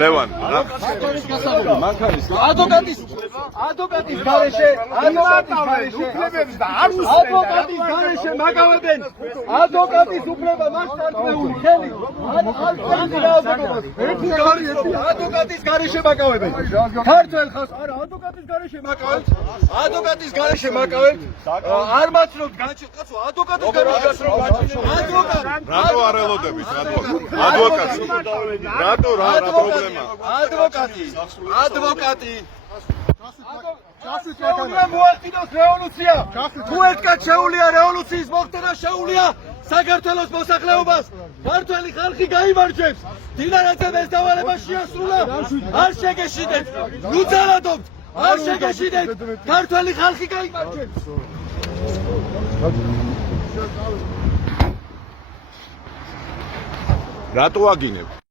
ლევან ადვოკატის გარეშე მაგავებენ ადვოკატის უფლება მასწავლებელი ხელი ადვოკატის გარეშე მაგავებენ ქართველ ხალხს არა ადვოკატის გარეშე მაგავებთ არ მაცნობთ კაცო ადვოკატის გარეშე რატო არ ელოდებით ადვოკატი რატო რა პრობლემა ადვოკატი მოახდინოს რევოლუცია თუ ერთ კაც შეუულია რევოლუციის მოხდენა შეუულია საქართველოს მოსახლეობას ქართველი ხალხი გაიმარჯვებს დინარაძემ ეს დავალება შეასრულა არ შეგეშიდეთ ნუ ძალადობთ არ შეგეშიდეთ ქართველი ხალხი გაიმარჯვებს რატო აგინებ